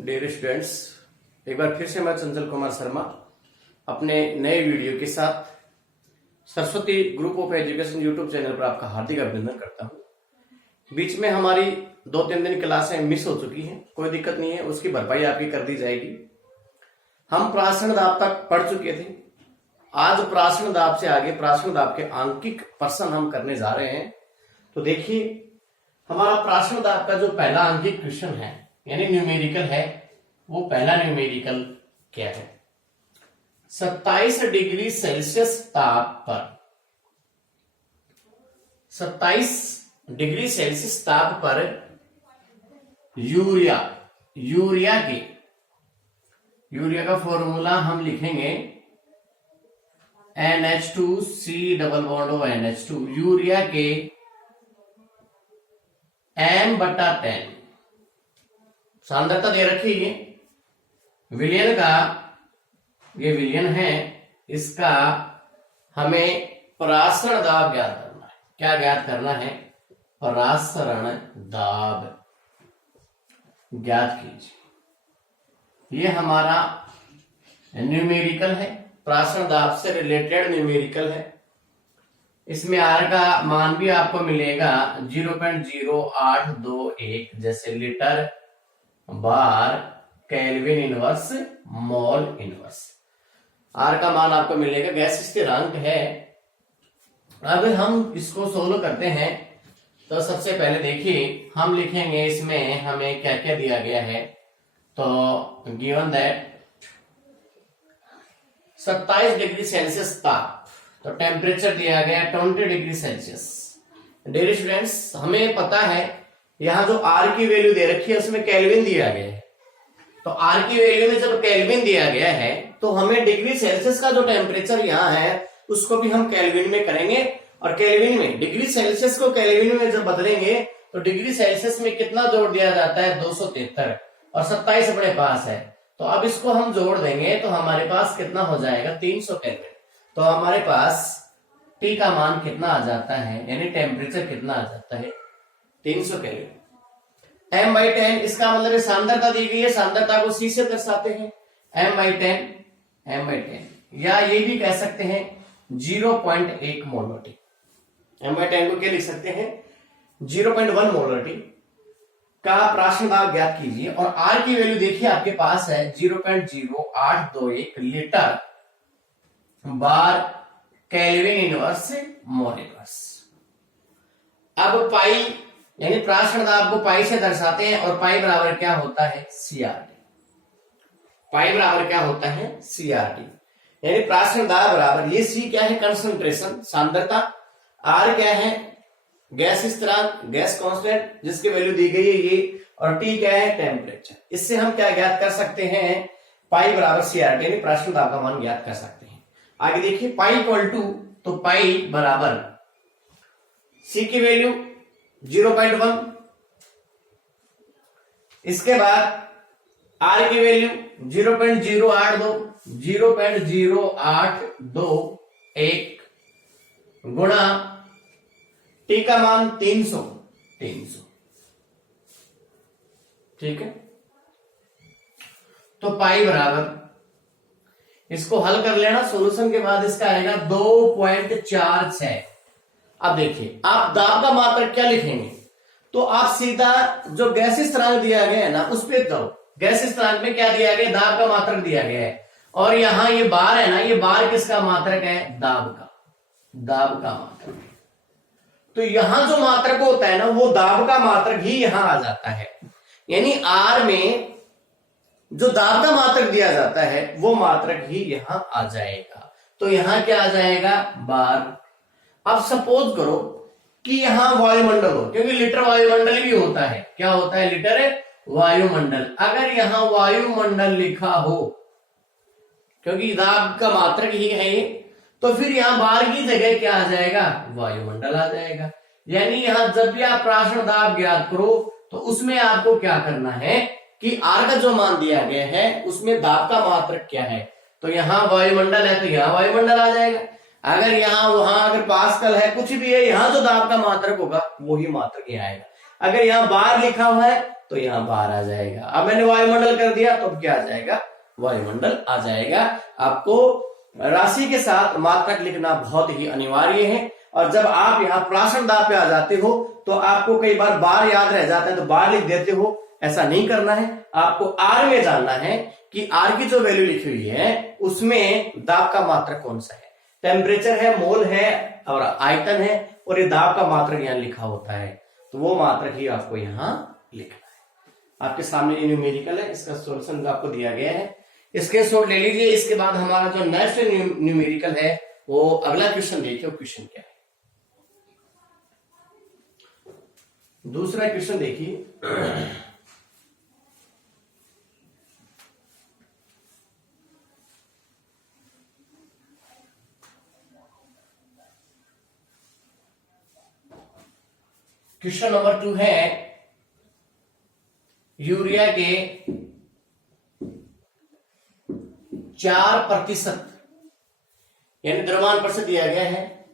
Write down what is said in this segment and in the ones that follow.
Dear students, एक बार फिर से मैं चंचल कुमार शर्मा अपने नए वीडियो के साथ Saraswati group of education YouTube channel पर आपका हार्दिक अभिनंदन करता हूं। बीच में हमारी 2-3 दिन क्लासें मिस हो चुकी हैं, कोई दिक्कत नहीं है, उसकी भरपाई आपकी कर दी जाएगी। हम प्रासंग दाब तक पढ़ चुके थे। आज प्रासंग दाब से आगे प्रासंग दाब के आंकिक प्रश्न हम करने जा रहे हैं। तो देखिए, हमारा प्रासंग दाब का जो पहला आंकिक क्वेश्चन है यानी न्यूमेरिकल है, वो पहला न्यूमेरिकल क्या है? 27 डिग्री सेल्सियस ताप पर 27 डिग्री सेल्सियस ताप पर यूरिया का फॉर्मूला हम लिखेंगे NH2C double bond O NH2। Urea के M/10 सांद्रता दे रखी है। विलयन का ये विलयन है, इसका हमें परासरण दाब ज्ञात करना है। क्या ज्ञात करना है? परासरण दाब ज्ञात कीजिए। ये हमारा न्यूमेरिकल है, परासरण दाब से रिलेटेड न्यूमेरिकल है। इसमें आर का मान भी आपको मिलेगा 0.0821, जैसे litre bar kelvin inverse mole inverse. R का मान आपको मिलेगा, गैस स्थिरांक है। अब हम इसको सोल्व करते हैं तो सबसे पहले देखिए हम लिखेंगे, इसमें हमें क्या क्या दिया गया है। तो गिवन दैट 27 डिग्री सेल्सियस ताप, तो टेम्परेचर दिया गया 20 डिग्री सेल्सियस। डियर स्टूडेंट्स, हमें पता है यहां जो आर की वैल्यू दे रखी है उसमें केल्विन दिया गया है। तो आर की वैल्यू में जब केल्विन दिया गया है तो हमें डिग्री सेल्सियस का जो टेम्परेचर यहाँ है उसको भी हम केल्विन में करेंगे, और केल्विन में डिग्री सेल्सियस को केल्विन में जब बदलेंगे तो डिग्री सेल्सियस में कितना जोड़ दिया जाता है? 273, और 27 अपने पास है। तो अब इसको हम जोड़ देंगे तो हमारे पास कितना हो जाएगा? 300 केल्विन। तो हमारे पास टी का मान कितना आ जाता है, यानी टेम्परेचर कितना आ जाता है? 300 केल्विन। M/10 इसका मतलब सांद्रता दी गई है, सांद्रता को C से दर्शाते हैं, M/10, या ये भी कह सकते हैं 0.1 मोलरिटी। M/10 को क्या लिख सकते हैं? 0.1 मोलरिटी का प्रासंग दाब ज्ञात कीजिए। और R की वैल्यू देखिए आपके पास है 0.0821 litre bar kelvin inverse mole inverse. अब पाई यानी प्रासंग दाब को पाई से दर्शाते हैं, और पाई बराबर क्या होता है? CRT। पाई बराबर क्या होता है? CRT, यानी प्रासंग दाब बराबर, ये C क्या है? कंसंट्रेशन, सांद्रता। R क्या है? गैस स्थिरांक, गैस कांस्टेंट, जिसकी वैल्यू दी गई है ये, और T क्या है? टेम्परेचर। इससे हम क्या ज्ञात कर सकते हैं? पाई बराबर CRT, यानी प्रासंग दाब का मान ज्ञात कर सकते हैं। आगे देखिए, पाई इक्वल टू, तो पाई बराबर C की वैल्यू 0.1, इसके बाद R की वैल्यू 0.082 गुणा T का मान 300। ठीक है, तो पाई बराबर, इसको हल कर लेना, सॉल्यूशन के बाद इसका आएगा 2.46। अब देखिए, आप दाब का मात्रक क्या लिखेंगे? तो आप सीधा जो गैस स्थिरांक दिया गया है ना उस पे जाओ। गैस स्थिरांक में क्या दिया गया? दाब का मात्रक दिया गया है, और यहां ये बार है ना, ये बार किसका मात्रक है? दाब का मात्रक। तो यहां जो मात्रक होता है ना, वो दाब का मात्रक ही यहां आ जाता है। यानी आर में जो दाब का मात्रक दिया जाता है वो मात्रक ही यहां आ जाएगा। तो यहां क्या आ जाएगा? बार। अब सपोज करो कि यहां वायुमंडल हो, क्योंकि लीटर वायुमंडल भी होता है। क्या होता है? लीटर वायुमंडल। अगर यहां वायुमंडल लिखा हो, क्योंकि दाब का मात्रक ही है ये, तो फिर यहां बार की जगह क्या आ जाएगा? वायुमंडल आ जाएगा। यानी यहां जब भी आप प्रासंग दाब ज्ञात करो तो उसमें आपको क्या करना है कि आर का जो मान दिया गया है उसमें दाब का मात्रक क्या है? तो यहां वायुमंडल है तो यहां वायुमंडल आ जाएगा। अगर यहां वहां अगर पास्कल है, कुछ भी है, यहां जो दाब का मात्रक होगा वही मात्रक यहाँ आएगा। अगर यहाँ बार लिखा हुआ है तो यहाँ बार आ जाएगा। अब मैंने वायुमंडल कर दिया तो अब क्या आ जाएगा, वायुमंडल आ जाएगा। आपको राशि के साथ मात्रक लिखना बहुत ही अनिवार्य है। और जब आप यहाँ प्राशन दाब पे आ जाते हो तो आपको कई बार बार याद रह जाता है तो बार लिख देते हो, ऐसा नहीं करना है। आपको आर में जानना है कि आर की जो वैल्यू लिखी हुई है उसमें दाब का मात्रक कौन सा है। टेम्परेचर है, मोल है और आयतन है, और ये दाब का मात्रक यहाँ लिखा होता है, तो वो मात्रक ही आपको यहाँ लिखना है। आपके सामने ये न्यूमेरिकल है, इसका सॉल्यूशन आपको दिया गया है, इसके शॉट ले लीजिए। इसके बाद हमारा जो नेक्स्ट न्यूमेरिकल है वो अगला क्वेश्चन देखिए, वो क्वेश्चन क्या है। दूसरा क्वेश्चन देखिए, क्वेश्चन नंबर 2 है यूरिया के 4% यानी द्रव्यमान प्रतिशत दिया गया है,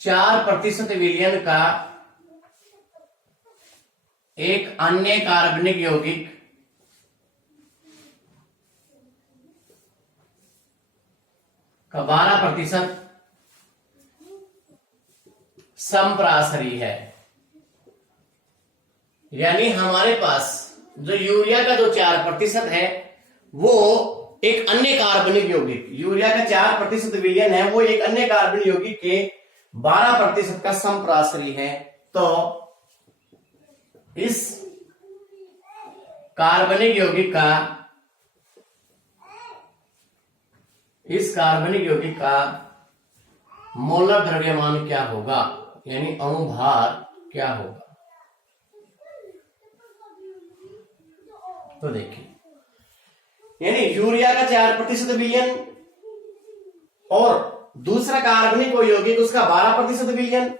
4% विलयन का एक अन्य कार्बनिक यौगिक का 12% समप्रासरी है। यानी हमारे पास जो यूरिया का जो 4% है वो एक अन्य कार्बनिक यौगिक, यूरिया का 4% विलयन है, वो एक अन्य कार्बनिक यौगिक के 12% का समप्रासरी है। तो इस कार्बनिक यौगिक का मोलर द्रव्यमान क्या होगा, यानी अणुभार क्या होगा। तो देखिए, यानी यूरिया का 4% विलयन और दूसरा कार्बनिक यौगिक उसका 12% विलयन,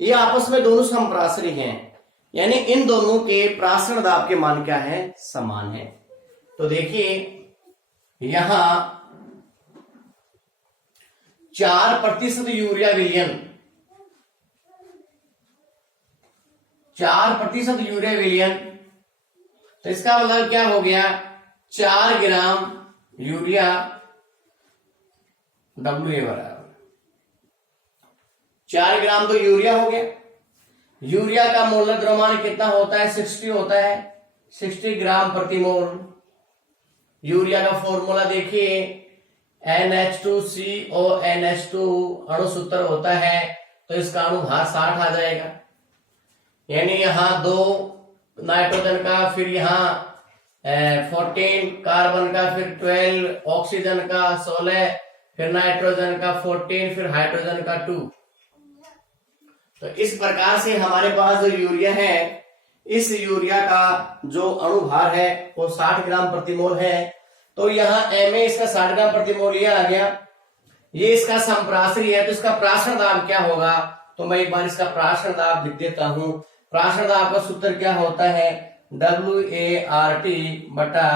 ये आपस में दोनों समप्रासरी हैं, यानी इन दोनों के प्राशन दाब के मान क्या है, समान है। तो देखिए यहां 4% यूरिया विलयन, 4% यूरिया विलयन, तो इसका मतलब क्या हो गया, 4 ग्राम यूरिया WA बराबर 4 ग्राम तो यूरिया हो गया। यूरिया का मोलर द्रव्यमान कितना होता है, 60 होता है, 60 ग्राम प्रति मोल। यूरिया का फॉर्मूला देखिए, NH2CONH2 अणुसूत्र होता है, तो इसका अणुभार 60 आ जाएगा। यानी यहां 2 नाइट्रोजन का, फिर यहां 14 कार्बन का, फिर 12 ऑक्सीजन का, 16 फिर नाइट्रोजन का, 14 फिर हाइड्रोजन का 2। तो इस प्रकार से हमारे पास जो यूरिया है, इस यूरिया का जो अणुभार है वो 60 ग्राम प्रति मोल है। तो यहाँ Ma इसका 60 ग्राम प्रति मोल ये आ गया, ये इसका समप्रासरी है, तो इसका प्राशन दाब क्या होगा। तो मैं एक बार इसका प्राशन दाब लिख देता हूं। प्राशन दाब का सूत्र क्या होता है, WART बटा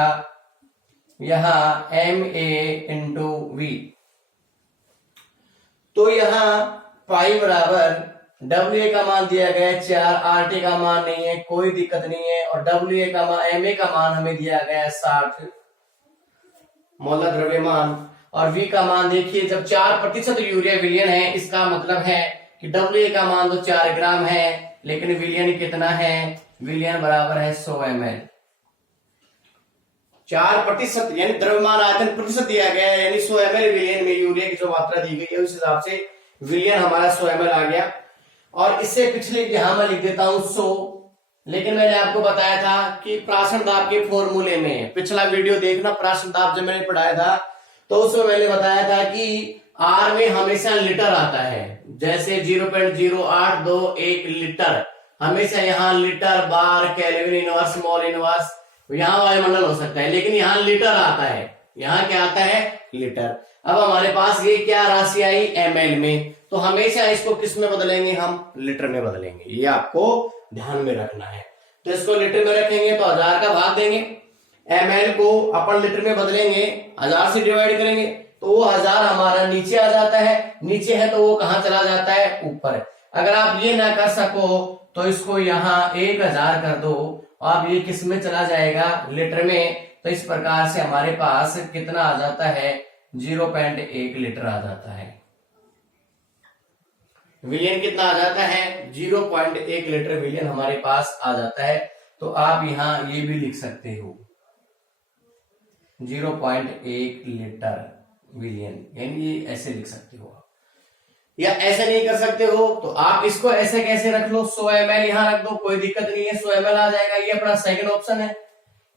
यहाँ MA इंटू V। तो यहाँ पाई बराबर WA का मान दिया गया है 4, RT का मान नहीं है, कोई दिक्कत नहीं है, और WA का मान, MA का मान हमें दिया गया है 60 मोलर द्रव्यमान, और V का मान देखिए, जब 4% यूरिया विलयन है, इसका मतलब है कि WA का मान तो 4 ग्राम है, लेकिन विलयन कितना है, विलयन बराबर है 100 ml। 4% यानी द्रव्यमान आयतन प्रतिशत दिया गया है, यानी 100 ml विलयन में यूरिया की जो मात्रा दी गई है उस हिसाब से विलयन हमारा 100 ml आ गया। और इससे पिछले यहां मैं लिख देता हूं 100, लेकिन मैंने आपको बताया था कि प्राशन दाब के फॉर्मूले में, पिछला वीडियो देखना, प्राशन दाब जब मैंने पढ़ाया था तो उसमें मैंने बताया था कि R में हमेशा लीटर आता है, जैसे 0.0821 लीटर, हमेशा यहाँ litre, bar, kelvin inverse, mole inverse, यहाँ वायुमंडल हो सकता है, लेकिन यहाँ लीटर आता है, यहाँ क्या आता है, लीटर। अब हमारे पास ये क्या राशि आई, ml में, तो हमेशा इसको किस में बदलेंगे, हम लीटर में बदलेंगे, ये आपको ध्यान में रखना है। तो इसको लीटर में रखेंगे तो 1000 का भाग देंगे, ml को अपन लीटर में बदलेंगे, 1000 से डिवाइड करेंगे, तो वो 1000 हमारा नीचे आ जाता है, नीचे है तो वो कहां चला जाता है, ऊपर। अगर आप ये ना कर सको तो इसको यहाँ 1000 कर दो। अब ये किस में चला जाएगा, लीटर में। तो इस प्रकार से हमारे पास कितना आ जाता है, 0.1 लीटर आ जाता है। विलियन कितना आ जाता है, 0.1 लीटर विलियन हमारे पास आ जाता है। तो आप यहां ये भी लिख सकते हो 0.1 लीटर विलियन, यानी ये ऐसे लिख सकते हो आप, या ऐसे नहीं कर सकते हो तो आप इसको ऐसे कैसे रख लो, 100 ml यहां रख दो, कोई दिक्कत नहीं है, 100 ml आ जाएगा। ये अपना सेकंड ऑप्शन है।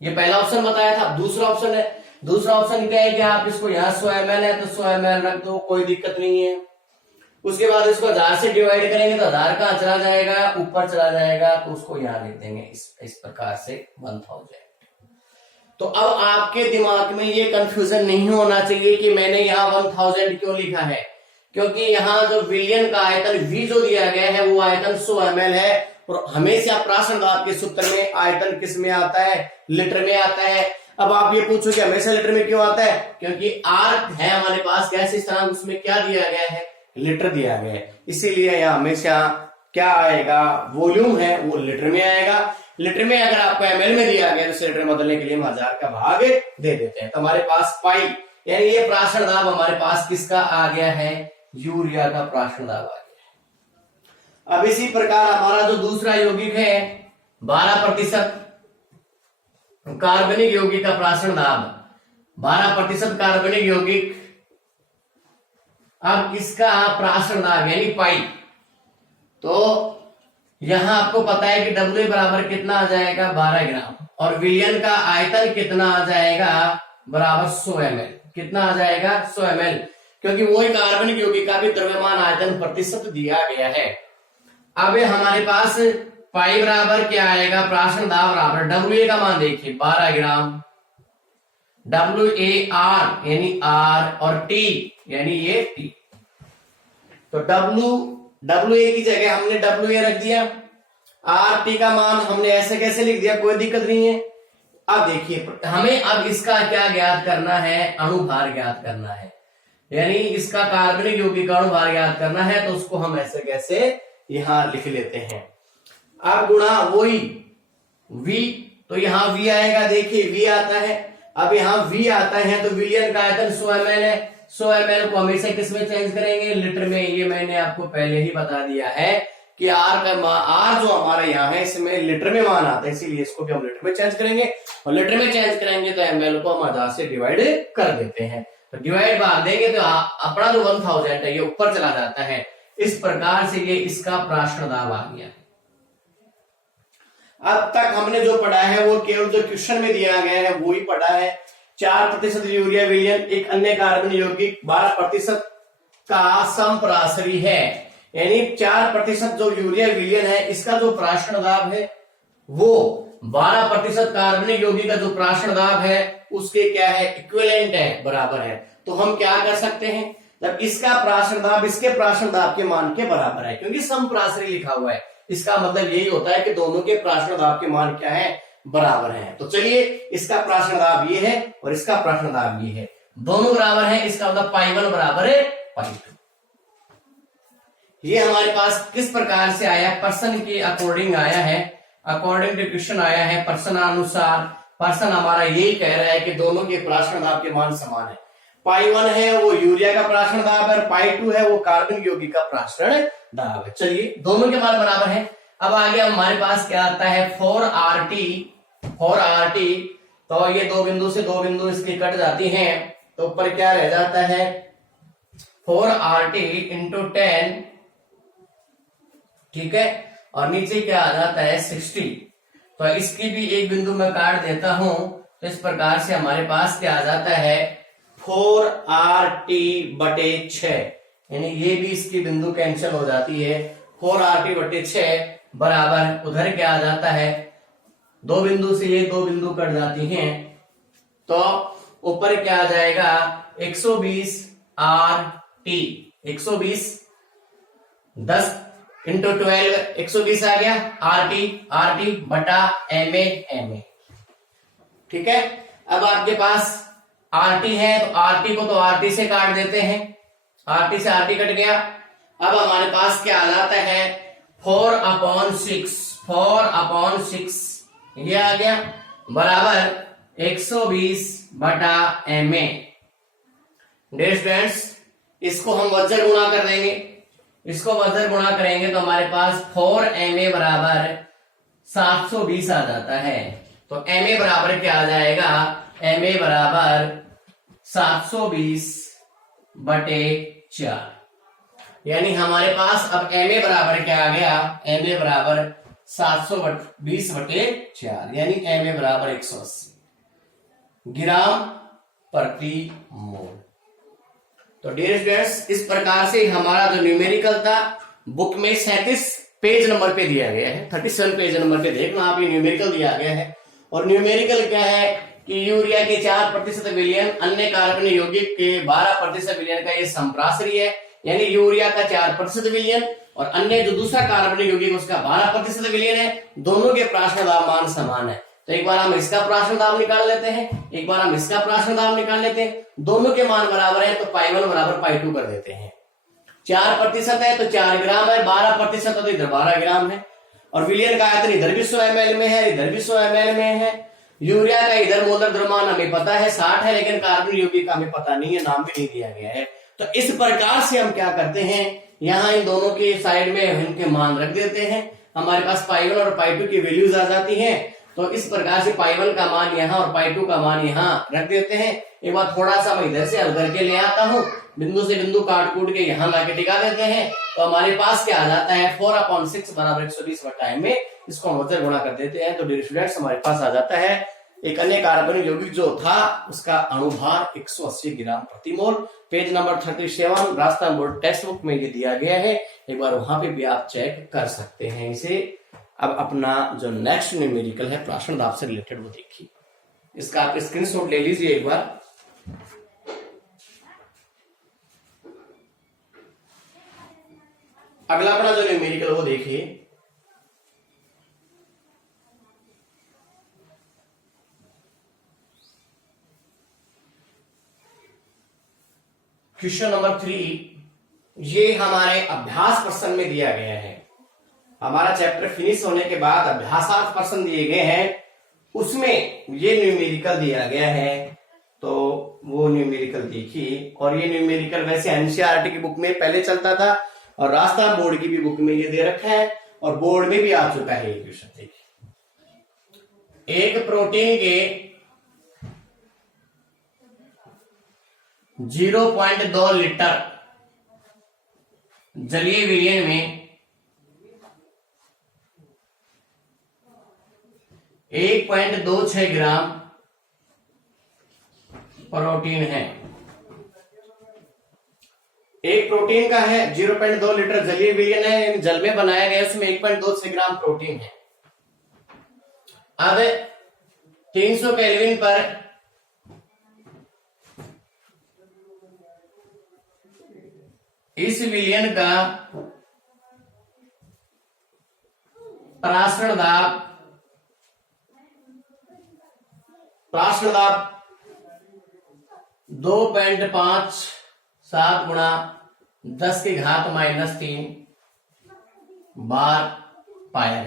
ये पहला ऑप्शन बताया था, दूसरा ऑप्शन है। दूसरा ऑप्शन क्या है कि आप इसको यहाँ 100 ml है तो 100 ml रख दो, कोई दिक्कत नहीं है। उसके बाद इसको 1000 से डिवाइड करेंगे तो 1000 कहां चला जाएगा, ऊपर चला जाएगा, तो उसको यहां लिख देंगे इस प्रकार से 1000। तो अब आपके दिमाग में ये कंफ्यूजन नहीं होना चाहिए कि मैंने यहाँ 1000 क्यों लिखा है, क्योंकि यहाँ जो विलियन का आयतन V जो दिया गया है वो आयतन 100 ml है, और हमेशा प्राशन दाब के सूत्र में आयतन किस में आता है, लीटर में आता है। अब आप ये पूछो कि हमेशा लीटर में क्यों आता है, क्योंकि R है हमारे पास गैस स्थिरांक, उसमें क्या दिया गया है, लीटर दिया गया है, इसीलिए यहाँ हमेशा क्या आएगा, वॉल्यूम है वो लीटर में आएगा। लीटर में अगर आपको ml में दिया गया तो लीटर में बदलने के लिए हम 1000 का भाग दे देते हैं। तो हमारे पास पाई, यानी ये प्राशन दाब हमारे पास किसका आ गया है, यूरिया का प्राशन दाब आ गया है। अब इसी प्रकार हमारा जो दूसरा यौगिक है 12% कार्बनिक यौगिक का प्राशन दाब, 12% कार्बनिक यौगिक, अब इसका प्राशन दाब यानी पाई, तो यहां आपको पता है कि W बराबर कितना आ जाएगा, 12 ग्राम, और विलियन का आयतन कितना आ जाएगा, बराबर 100 ml। कितना आ जाएगा, 100 ml, क्योंकि वही कार्बनिक यौगिक का भी द्रव्यमान आयतन प्रतिशत दिया गया है। अब हमारे पास पाई बराबर क्या आएगा, प्राशन दाब बराबर WA का मान देखिए 12 ग्राम, WAR यानी R, और T यानी ये T। तो WA की जगह हमने WA रख दिया, RT का मान हमने ऐसे कैसे लिख दिया, कोई दिक्कत नहीं है। अब देखिए हमें अब इसका क्या ज्ञात करना है, अणुभार ज्ञात करना है, यानी इसका कार्बनिक यौगिक का अणुभार ज्ञात करना है। तो उसको हम ऐसे कैसे यहां लिख लेते हैं, अब गुणा वही V, तो यहां V आएगा, देखिए V आता है। अब यहां V आता है तो विलियन का आयतन 100 ml है, 100 ml को हमेशा किस में चेंज करेंगे, लीटर में। ये मैंने आपको पहले ही बता दिया है कि R जो हमारा यहाँ है इसमें लीटर में मान आता है, इसीलिए इसको भी हम लीटर में चेंज करेंगे, और लीटर में चेंज करेंगे तो ml को हम 1000 से डिवाइड कर देते हैं। तो डिवाइड भाग देंगे तो अपना जो 1000 है ये ऊपर चला जाता है। इस प्रकार से ये इसका प्राशन दाब आ गया। अब तक हमने जो पढ़ा है वो केवल जो क्वेश्चन में दिया गया है वो ही पढ़ा है। 4% यूरिया विलियन एक अन्य कार्बन यौगिक 12% का समप्राशरी है, यानी 4% जो यूरिया विलियन है इसका जो प्राशन दाब है वो 12% कार्बनिक यौगिक का जो प्राशन दाब है उसके क्या है, इक्विवेलेंट है, बराबर है। तो हम क्या कर सकते हैं, जब इसका प्राशन दाब इसके प्राशन दाब के मान के बराबर है, क्योंकि समप्राशरी लिखा हुआ है, इसका मतलब यही होता है कि दोनों के प्राशन दाब के मान क्या है, बराबर है। तो चलिए इसका प्राशन दाब ये है और इसका प्राशन दाब ये है, दोनों बराबर है, इसका मतलब पाई1 बराबर है पाई2। ये हमारे पास किस प्रकार से आया, पर्सन के अकॉर्डिंग आया है, अकॉर्डिंग टू क्वेश्चन आया है, पर्सन अनुसार। पर्सन हमारा यही कह रहा है कि दोनों के प्राशन दाब के मान समान है। पाई1 है वो यूरिया का प्राशन दाब है, पाई2 है वो कार्बन यौगिक का प्राशन दाब है। चलिए दोनों के मान बराबर है। अब आगे हमारे पास क्या आता है, 4RT, तो ये दो बिंदु से दो बिंदु इसकी कट जाती हैं, तो ऊपर क्या रह जाता है 4RT इंटू 10, ठीक है, और नीचे क्या आ जाता है 60। तो इसकी भी एक बिंदु मैं काट देता हूं, तो इस प्रकार से हमारे पास क्या आ जाता है 4RT/6, यानी ये भी इसकी बिंदु कैंसिल हो जाती है। 4RT/6 बराबर उधर क्या आ जाता है, दो बिंदु से ये दो बिंदु कट जाती हैं, तो ऊपर क्या आ जाएगा 120RT, 120 10 इंटू 12 120 आ गया, RT बटा MA, ठीक है। अब आपके पास RT है तो RT को तो RT से काट देते हैं, RT से RT कट गया। अब हमारे पास क्या आ जाता है 4/6, 4/6 ये आ गया बराबर 120/ma। डियर स्टूडेंट्स, इसको हम वज्र गुणा कर देंगे, इसको वज्र गुणा करेंगे तो हमारे पास 4ma बराबर 720 आ जाता है। तो ma बराबर क्या आ जाएगा, ma बराबर 720/4, यानी हमारे पास अब ma बराबर क्या आ गया, ma बराबर 720/4, यानी ma बराबर 180 ग्राम प्रति मोल। तो डियर स्टूडेंट्स, इस प्रकार से हमारा जो न्यूमेरिकल था बुक में 37 पेज नंबर पे दिया गया है, 37 पेज नंबर पे देखना आप, ये न्यूमेरिकल दिया गया है। और न्यूमेरिकल क्या है कि यूरिया के 4% विलयन, अन्य कार्बन यौगिक के 12% विलयन का ये संप्रासरी है, यानी यूरिया का 4% विलयन और अन्य जो दूसरा कार्बन यौगिक उसका 12% विलयन है, दोनों के प्राशर दाब मान समान है। तो एक बार हम इसका प्राशर दाब निकाल लेते हैं, एक बार हम इसका प्राशर दाब निकाल लेते हैं, दोनों के मान बराबर है तो पाई1 बराबर पाई2 कर देते हैं। 4% है तो 4 ग्राम है, 12% है तो इधर 12 ग्राम है, और विलयन का आयतन इधर भी 100 ml में है, इधर भी 100 ml में है। यूरिया का इधर मोलर द्रव्यमान हमें पता है 60 है, लेकिन कार्बन यौगिक का हमें पता नहीं है, नाम भी नहीं दिया गया है। तो इस प्रकार से हम क्या करते हैं, यहाँ इन दोनों के साइड में इनके मान रख देते हैं, हमारे पास पाई1 और पाई2 की वैल्यूज आ जाती हैं। तो इस प्रकार से पाई1 का मान यहाँ और पाई2 का मान यहाँ रख देते हैं। एक बार थोड़ा सा मैं इधर से हल करके ले आता हूँ, बिंदु से बिंदु काट कूट के यहाँ लाके टिका देते हैं, तो हमारे पास क्या आ जाता है 4/6 बराबर 120/टाइम में, इसको हम वज्र गुणा कर देते हैं। तो डियर स्टूडेंट्स, हमारे पास आ जाता है एक अन्य कार्बन यौगिक जो था उसका अणुभार 180 ग्राम प्रति mole. Page number 37 Rajasthan board textbook में ये दिया गया है, एक बार वहां पे भी आप चेक कर सकते हैं इसे। अब अपना जो नेक्स्ट न्यूमेरिकल है प्राशन दाब से रिलेटेड वो देखिए, इसका आप स्क्रीनशॉट ले लीजिए एक बार। अगला अपना जो न्यूमेरिकल वो देखिए, क्वेश्चन नंबर 3, ये हमारे अभ्यास प्रश्न में दिया गया है। हमारा चैप्टर फिनिश होने के बाद अभ्यासार्थ प्रश्न दिए गए हैं, उसमें ये न्यूमेरिकल दिया गया है, तो वो न्यूमेरिकल देखिए। और ये न्यूमेरिकल वैसे एनसीईआरटी की बुक में पहले चलता था और राजस्थान बोर्ड की भी बुक में ये दे रखा है और बोर्ड में भी आ चुका है ये क्वेश्चन। देखिए, एक प्रोटीन के 0.2 लीटर जलीय विलयन में 1.26 ग्राम प्रोटीन है। एक प्रोटीन का है 0.2 लीटर जलीय विलयन है, जल में बनाया गया, उसमें 1.26 ग्राम प्रोटीन है। अब 300 केल्विन पर इस विलयन का प्राशरण दाब 2.57 गुणा 10⁻³ बार पाया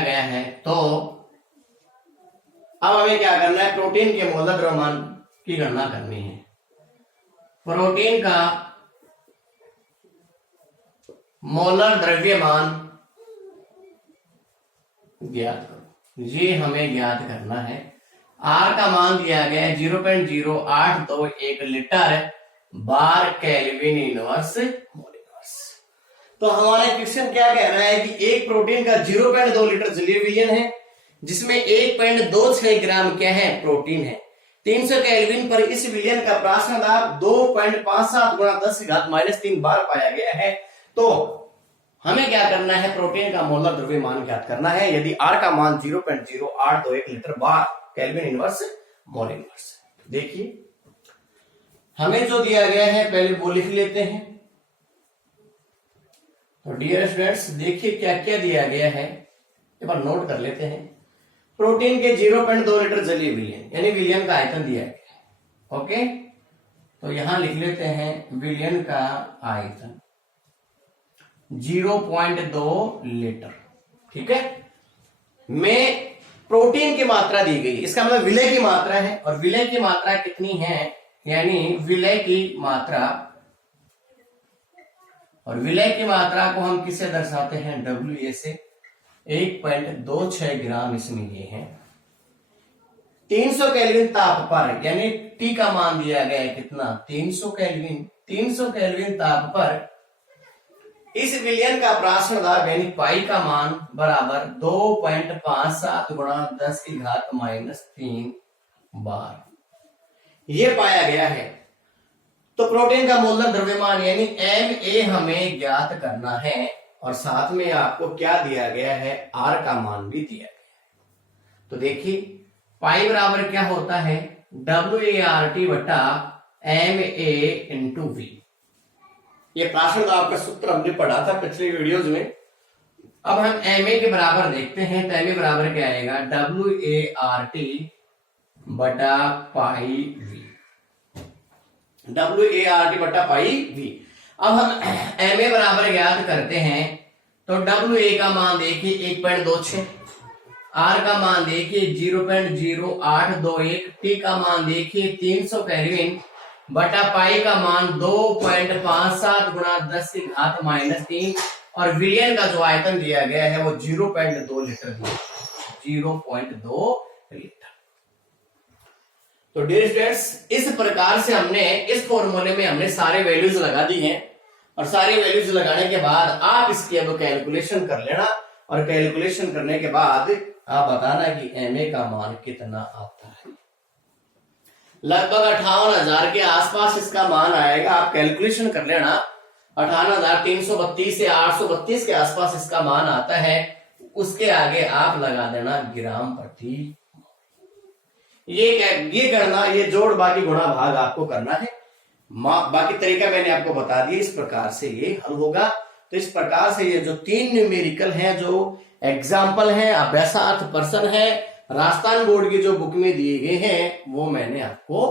गया है। तो अब हमें क्या करना है, प्रोटीन के मोलर द्रव्यमान की गणना करनी है। प्रोटीन का मोलर द्रव्यमान ज्ञात करो, ये हमें ज्ञात करना है। आर का मान दिया गया है 0.0821 litre bar kelvin inverse mole inverse. तो हमारा क्वेश्चन क्या कह रहा है कि एक प्रोटीन का 0.2 लीटर जलीय विलयन है, जिसमें 1.26 ग्राम क्या है, प्रोटीन है। 300 केल्विन पर इस विलयन का प्राशरण दाब 2.57 गुणा 10⁻³ बार पाया गया है। तो हमें क्या करना है, प्रोटीन का मोलर द्रव्यमान ज्ञात करना है। यदि आर का मान 0.0821 litre bar kelvin inverse mole inverse. देखिए, हमें जो दिया गया है पहले वो लिख लेते हैं। तो डियर स्टूडेंट्स, देखिए क्या क्या दिया गया है, एक बार नोट कर लेते हैं। प्रोटीन के 0.2 लीटर जलीय विलयन, यानी विलयन का आयतन दिया गया है। ओके, तो यहां लिख लेते हैं विलयन का आयतन। 0.2 लीटर। ठीक है, में प्रोटीन की मात्रा दी गई, इसका मतलब विलय की मात्रा है, और विलय की मात्रा कितनी है, यानी विलय की मात्रा, और विलय की मात्रा को हम किससे दर्शाते हैं, WA से। 1.26 ग्राम इसमें ये है। 300 केल्विन ताप पर, यानी T का मान दिया गया है कितना, 300 केल्विन। 300 केल्विन ताप पर इस विलयन का प्राशन दाब यानी पाई का मान बराबर 2.57 गुणा 10 की घात -3 बार ये पाया गया है। तो प्रोटीन का मोलर द्रव्यमान यानी MA हमें ज्ञात करना है, और साथ में आपको क्या दिया गया है, R का मान भी दिया गया है। तो देखिए पाई बराबर क्या होता है, WART बटा MA इंटू V। ये प्राशन दाब का सूत्र हमने पढ़ा था पिछले वीडियोज में। अब हम MA के बराबर देखते हैं, तो MA बराबर क्या आएगा, WART बटा पाई V। WART बटा पाई V। अब हम MA बराबर ज्ञात करते हैं, तो WA का मान देखिए 1.26, R का मान देखिए 0.0821, T का मान देखिए 300 केल्विन बटा पाई का मान 2.57 गुणा 10 की घात -3, और विलयन का जो आयतन दिया गया है वो 0.2 लीटर दिया, 0.2 लीटर। तो डियर स्टूडेंट्स, इस प्रकार से हमने इस फॉर्मूले में हमने सारे वैल्यूज लगा दी हैं, और सारी वैल्यूज लगाने के बाद आप इसकी अब कैलकुलेशन कर लेना, और कैलकुलेशन करने के बाद आप बताना कि MA का मान कितना आता है। लगभग 58,000 के आसपास इसका मान आएगा, आप कैलकुलेशन कर लेना। 58,332 से 832 के आसपास इसका मान आता है। उसके आगे आप लगा देना ग्राम प्रति। ये करना, ये जोड़ बाकी गुणा भाग आपको करना है। बाकी तरीका मैंने आपको बता दिया, इस प्रकार से ये हल होगा। तो इस प्रकार से ये जो 3 न्यूमेरिकल हैं, जो एग्जाम्पल हैं, अभ्यासार्थ प्रश्न है, राजस्थान बोर्ड की जो बुक में दिए गए हैं, वो मैंने आपको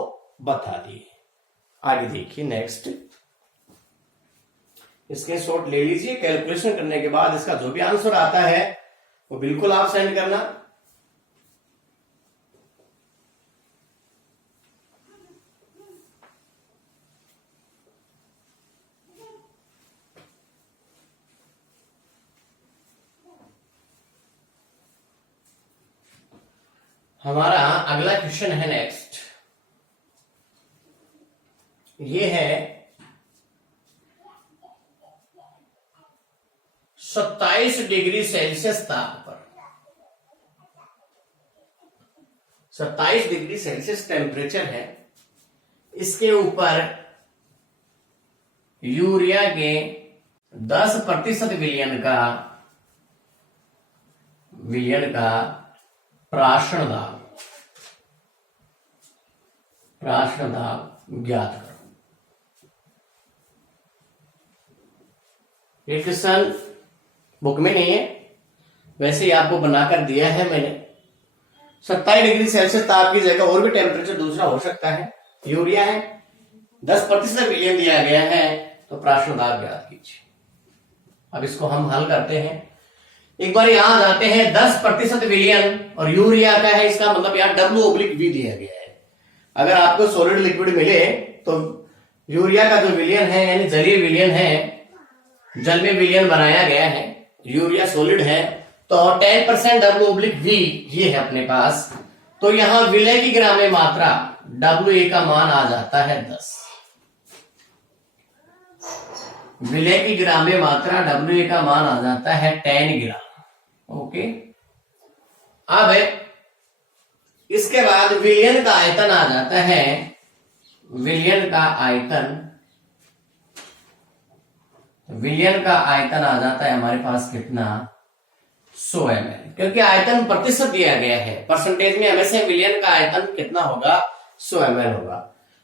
बता दिए। आगे देखिए नेक्स्ट, इसके शॉट ले लीजिए। कैलकुलेशन करने के बाद इसका जो भी आंसर आता है वो बिल्कुल आप सेंड करना। हमारा अगला क्वेश्चन है नेक्स्ट, ये है 27 डिग्री सेल्सियस ताप पर, 27 डिग्री सेल्सियस टेम्परेचर है। इसके ऊपर यूरिया के 10% विलयन का प्राशन दाब ज्ञात करो। ये क्वेश्चन बुक में नहीं है, वैसे ही आपको बनाकर दिया है मैंने। 27 डिग्री सेल्सियस ताप की जगह और भी टेम्परेचर दूसरा हो सकता है। यूरिया है, 10% विलयन दिया गया है, तो प्राशन दाब ज्ञात कीजिए। अब इसको हम हल करते हैं। एक बार यहां जाते हैं, 10% विलयन और यूरिया का है, इसका मतलब यहाँ W/V दिया गया है। अगर आपको सॉलिड लिक्विड मिले तो यूरिया का जो विलयन है यानी जलीय विलयन है, जल में विलयन बनाया गया है, यूरिया सॉलिड है, तो 10% W/V ये है अपने पास। तो यहां विलय की ग्राम में मात्रा WA का मान आ जाता है 10। विलय की ग्राम में मात्रा WA का मान आ जाता है 10 ग्राम। ओके, अब इसके बाद विलयन का आयतन आ जाता है, विलयन का आयतन आ जाता है हमारे पास कितना, 100 ml, क्योंकि आयतन प्रतिशत दिया गया है। परसेंटेज में हमेशा विलयन का आयतन कितना होगा, 100 ml होगा।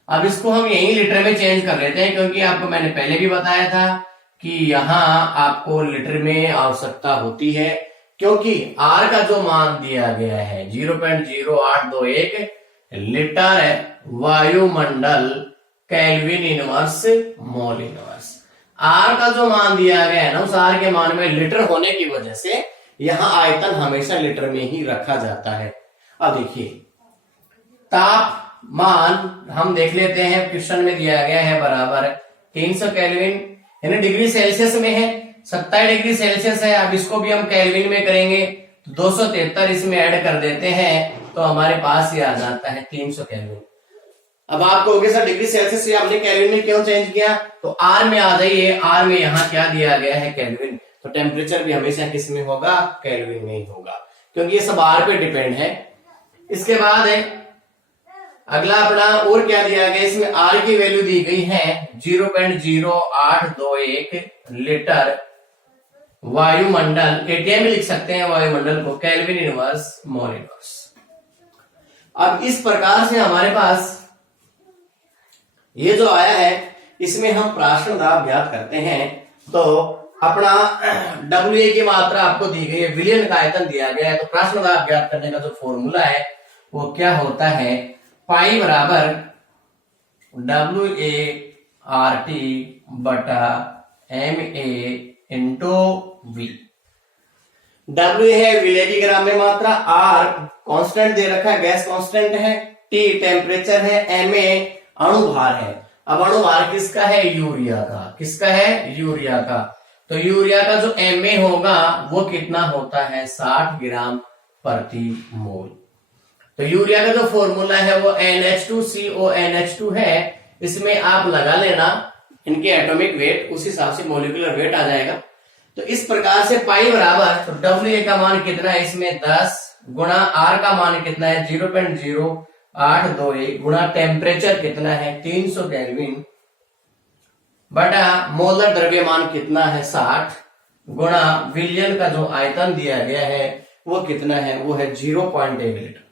अब इसको हम यही लीटर में चेंज कर लेते हैं, क्योंकि आपको मैंने पहले भी बताया था कि यहां आपको लीटर में आवश्यकता होती है, क्योंकि R का जो मान दिया गया है 0.0821 लीटर वायुमंडल kelvin inverse mole inverse. R का जो मान दिया गया है ना, उस आर के मान में लीटर होने की वजह से यहां आयतन हमेशा लीटर में ही रखा जाता है। अब देखिए तापमान हम देख लेते हैं, क्वेश्चन में दिया गया है बराबर 300 केल्विन, यानी डिग्री सेल्सियस में है, 27 डिग्री सेल्सियस है। अब इसको भी हम केल्विन में करेंगे तो 273 इसमें ऐड कर देते हैं तो हमारे पास ये आ जाता है 300 केल्विन। अब आप कहोगे सर डिग्री सेल्सियस से हमने केल्विन में क्यों चेंज किया, तो आर में आ जाइए, आर में यहाँ क्या दिया गया है केल्विन, तो टेम्परेचर भी हमेशा किस में होगा, केल्विन में ही होगा, क्योंकि ये सब आर पे डिपेंड है। इसके बाद है अगला अपना और क्या दिया गया, इसमें आर की वैल्यू दी गई है 0.0821 लीटर वायुमंडल, एटीएम भी लिख सकते हैं वायुमंडल को, केल्विन इनवर्स मोल इनवर्स। अब इस प्रकार से हमारे पास ये जो आया है इसमें हम प्राशन दाब ज्ञात करते हैं। तो अपना WA की मात्रा आपको दी गई है, विलयन का आयतन दिया गया है, तो प्राशन दाब ज्ञात करने का जो फॉर्मूला है वो क्या होता है, पाई बराबर WART बटा MA इंटू V। W है विलय की ग्राम में मात्रा, R कांस्टेंट दे रखा है, गैस कांस्टेंट है, T टेम्परेचर है, MA अणुभार है। अब अणुभार किसका है, यूरिया का, किसका है, यूरिया का। तो यूरिया का जो MA होगा वो कितना होता है, 60 ग्राम प्रति मोल। तो यूरिया का जो फॉर्मूला है वो NH2CONH2 है, इसमें आप लगा लेना इनके एटॉमिक वेट, उस हिसाब से मॉलिक्यूलर वेट आ जाएगा। तो इस प्रकार से पाई बराबर, तो WA का मान कितना है इसमें 10 गुणा R का मान कितना है 0.0821 गुणा टेम्परेचर कितना है 300 केल्विन बटा मोलर द्रव्यमान कितना है 60 गुणा विलयन का जो आयतन दिया गया है वो कितना है, वो है 0.1 लीटर।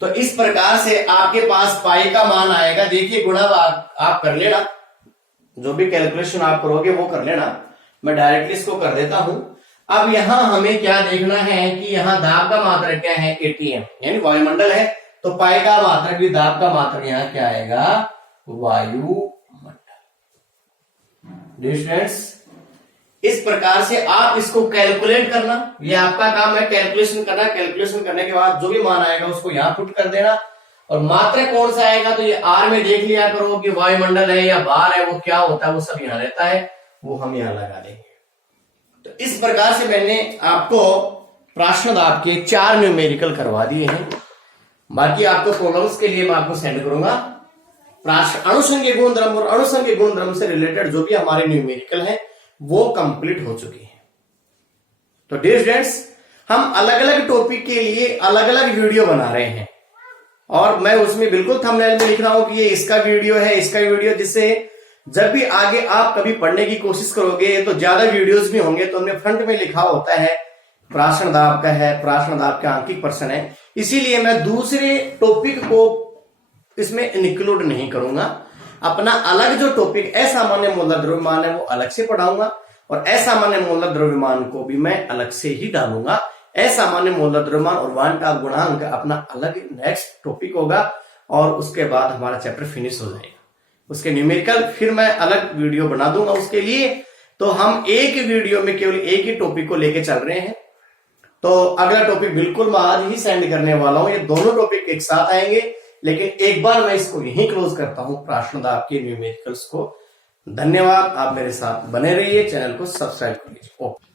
तो इस प्रकार से आपके पास पाई का मान आएगा। देखिए गुणा आप कर लेना, जो भी कैलकुलेशन आप करोगे वो कर लेना, मैं डायरेक्टली इसको कर देता हूं। अब यहां हमें क्या देखना है कि यहां दाब का मात्रक क्या है, ATM यानी वायुमंडल है, तो पाई का मात्रक भी, दाब का मात्रक यहां क्या आएगा, वायुमंडल। स्टूडेंट्स इस प्रकार से आप इसको कैलकुलेट करना, ये आपका काम है कैलकुलेशन करना। कैलकुलेशन करने के बाद जो भी मान आएगा उसको यहां पुट कर देना, और मात्रा कौन सा आएगा तो ये आर में देख लिया करो कि वायुमंडल है या बार है, वो क्या होता है, वो सब यहाँ रहता है, वो हम यहाँ लगा देंगे। तो इस प्रकार से मैंने आपको प्राशन दाब के 4 न्यूमेरिकल करवा दिए हैं। बाकी आपको प्रॉब्लम्स के लिए मैं आपको सेंड करूंगा। अणुसंघीय गुणधर्म और अणुसंघीय गुणधर्म से रिलेटेड जो भी हमारे न्यूमेरिकल है वो कंप्लीट हो चुकी है। तो डियर स्टूडेंट्स, हम अलग अलग टॉपिक के लिए अलग अलग वीडियो बना रहे हैं, और मैं उसमें बिल्कुल थंबनेल में लिख रहा हूं कि ये इसका वीडियो है, इसका वीडियो, जिससे जब भी आगे आप कभी पढ़ने की कोशिश करोगे तो ज्यादा वीडियोस भी होंगे। तो हमने फ्रंट में लिखा होता है प्राशन दाब का है, प्राशन दाब का आंकिक प्रश्न है, इसीलिए मैं दूसरे टॉपिक को इसमें इंक्लूड नहीं करूंगा। अपना अलग जो टॉपिक असामान्य मूलधन द्रव्यमान है वो अलग से पढ़ाऊंगा, और असामान्य मूलधन द्रव्यमान को भी मैं अलग से ही डालूंगा। असामान्य मूलधन द्रव्यमान और वान का गुणांक अपना अलग नेक्स्ट टॉपिक होगा, और उसके बाद हमारा चैप्टर फिनिश हो जाएगा। उसके न्यूमेरिकल फिर मैं अलग वीडियो बना दूंगा उसके लिए। तो हम एक वीडियो में केवल एक ही टॉपिक को लेके चल रहे हैं। तो अगला टॉपिक बिल्कुल मैं आज ही सेंड करने वाला हूं, ये दोनों टॉपिक एक साथ आएंगे। लेकिन एक बार मैं इसको यहीं क्लोज करता हूं, प्राशन दाब के न्यूमेरिकल्स को। धन्यवाद, आप मेरे साथ बने रहिए, चैनल को सब्सक्राइब कर लीजिए। ओके।